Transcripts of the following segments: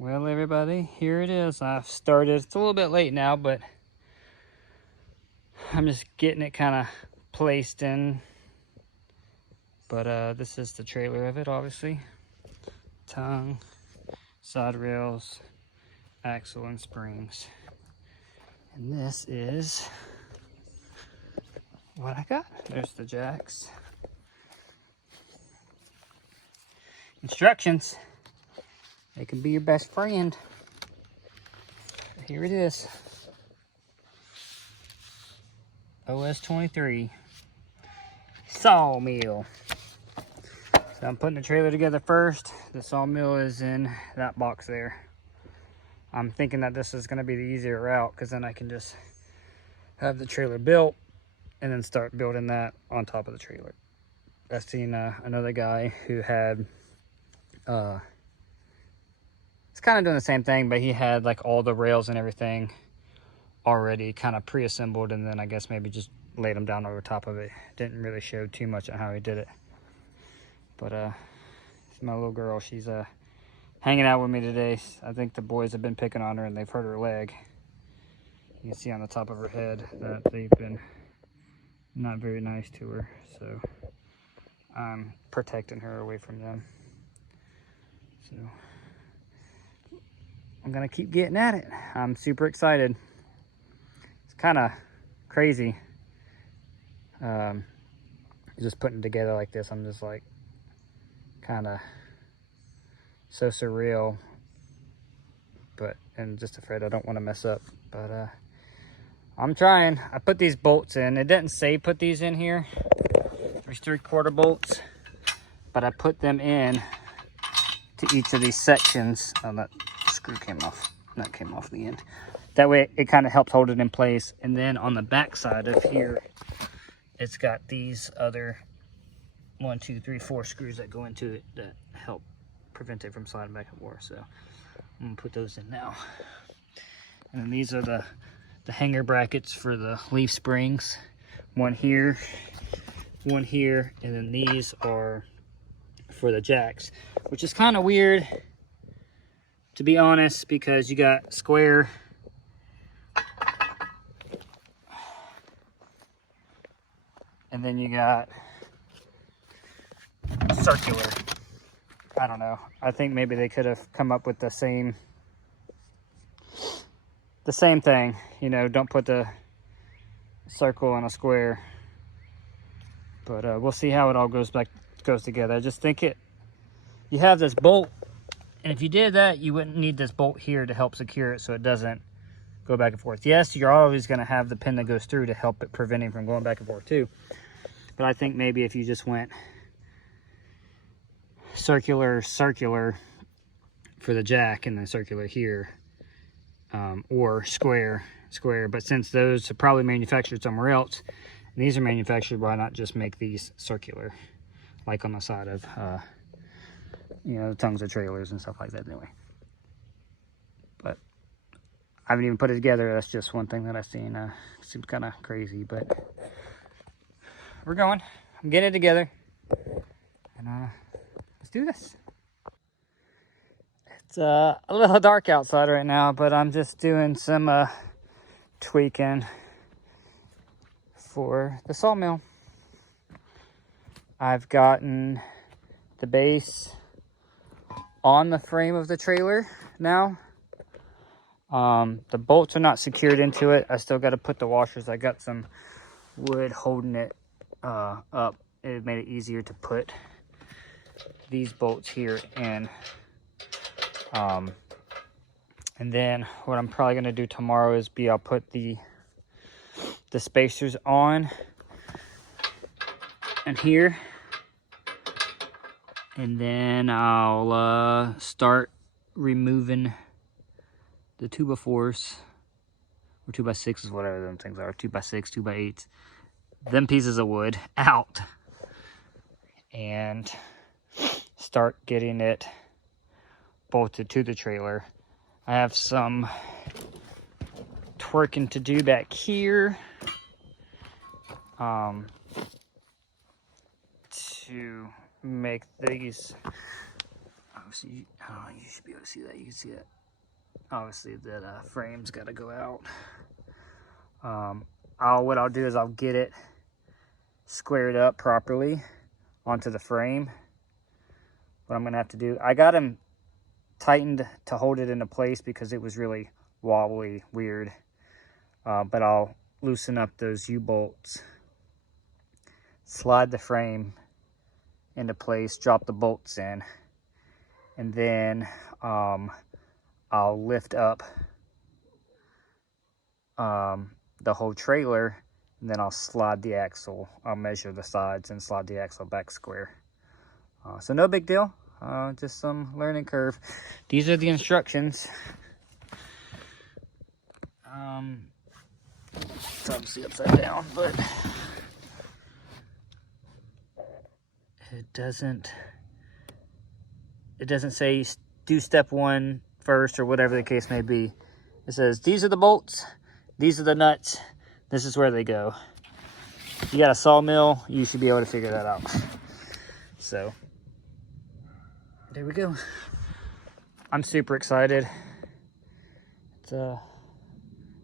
Well, everybody, here it is. I've started. It's a little bit late now, but I'm just getting it kind of placed in. But this is the trailer of it, obviously. Tongue, side rails, axle, and springs. And this is what I got. There's the jacks. Instructions. They can be your best friend. Here it is. OS23 sawmill. So I'm putting the trailer together first. The sawmill is in that box there. I'm thinking that this is going to be the easier route because then I can just have the trailer built and then start building that on top of the trailer. I've seen another guy who had it's kind of doing the same thing, but he had like all the rails and everything already kind of pre-assembled, and then I guess maybe just laid them down over top of it. Didn't really show too much on how he did it. But it's my little girl. She's hanging out with me today. I think the boys have been picking on her and they've hurt her leg. You can see on the top of her head that they've been not very nice to her, so I'm protecting her away from them. So I'm gonna keep getting at it. I'm super excited. It's kind of crazy just putting it together like this. I'm just like kind of so surreal, and just afraid I don't want to mess up. But I'm trying. I put these bolts in. It didn't say put these in here. There's 3/4 bolts, but I put them in to each of these sections. Oh, that screw came off. That came off the end. That way it kind of helps hold it in place. And then on the back side of here, it's got these other 1, 2, 3, 4 screws that go into it that help prevent it from sliding back and forth. So I'm gonna put those in now. And then these are the hanger brackets for the leaf springs. One here, and then these are for the jacks, which is kind of weird, to be honest, because you got square and then you got circular. I don't know. I think maybe they could have come up with the same thing. You know, don't put the circle in a square. But we'll see how it all goes together. I just think you have this bolt, and if you did that, you wouldn't need this bolt here to help secure it so it doesn't go back and forth. Yes, you're always going to have the pin that goes through to help it prevent it from going back and forth too. But I think maybe if you just went circular for the jack and then circular here, or square, but since those are probably manufactured somewhere else and these are manufactured, why not just make these circular, like on the side of you know, the tongues of trailers and stuff like that. Anyway, but I haven't even put it together. That's just one thing that I've seen. Seems kind of crazy, but we're going. I'm getting it together, and let's do this. It's a little dark outside right now, but I'm just doing some tweaking for the sawmill. I've gotten the base on the frame of the trailer now. The bolts are not secured into it. I still got to put the washers. I got some wood holding it up. It made it easier to put these bolts here in. And then what I'm probably going to do tomorrow is I'll put the spacers on and here, and then I'll start removing the 2x4s or 2x6s, whatever them things are, 2x6, 2x8s, them pieces of wood out, and start getting it bolted to the trailer. I have some twerking to do back here to make these Obviously, I don't know, you should be able to see that. You can see that. Obviously, that frame's got to go out. What I'll do is I'll get it squared up properly onto the frame. What I'm going to have to do, I got him tightened to hold it into place because it was really wobbly, weird. But I'll loosen up those U-bolts, slide the frame into place, drop the bolts in, and then I'll lift up the whole trailer, and then I'll slide the axle. I'll measure the sides and slide the axle back square. So no big deal, just some learning curve. These are the instructions. It's obviously upside down, but it doesn't say do step 1 first or whatever the case may be. It says these are the bolts, these are the nuts, this is where they go. If you got a sawmill, you should be able to figure that out. So there we go. I'm super excited. It's a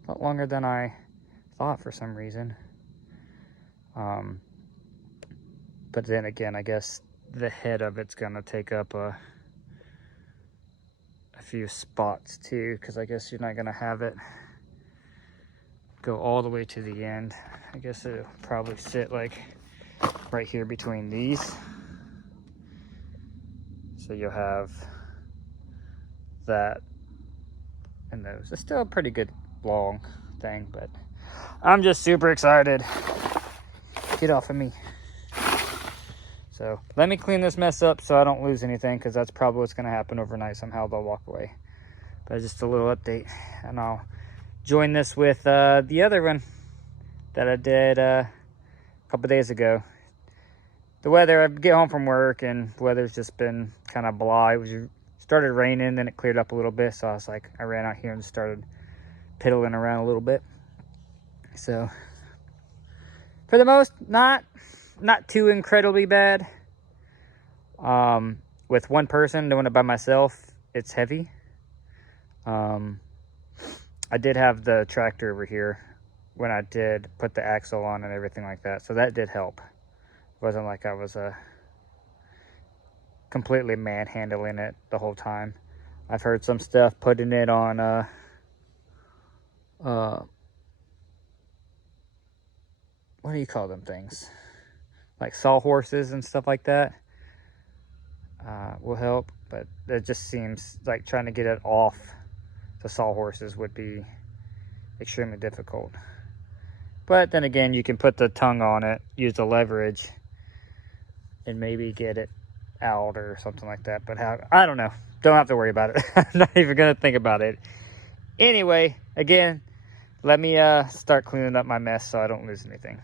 lot longer than I thought for some reason. But then again, I guess the head of it's gonna take up a few spots too, because I guess you're not gonna have it go all the way to the end. I guess it'll probably sit like right here between these. So you'll have that and those. It's still a pretty good long thing, but I'm just super excited. Get off of me. So let me clean this mess up so I don't lose anything, because that's probably what's going to happen overnight. Somehow they'll walk away. But just a little update, and I'll join this with the other one that I did a couple days ago. The weather, I get home from work and the weather's just been kind of blah. It started raining, then it cleared up a little bit, so I was like, I ran out here and started piddling around a little bit. So for the most, not too incredibly bad. With one person doing it by myself, it's heavy. I did have the tractor over here when I did put the axle on and everything like that, so that did help. It wasn't like I was completely manhandling it the whole time. I've heard some stuff putting it on what do you call them things? Like sawhorses and stuff like that will help, but it just seems like trying to get it off the sawhorses would be extremely difficult. But then again, you can put the tongue on it, use the leverage, and maybe get it out or something like that. But I don't know. Don't have to worry about it. I'm not even going to think about it. Anyway, again, let me start cleaning up my mess so I don't lose anything.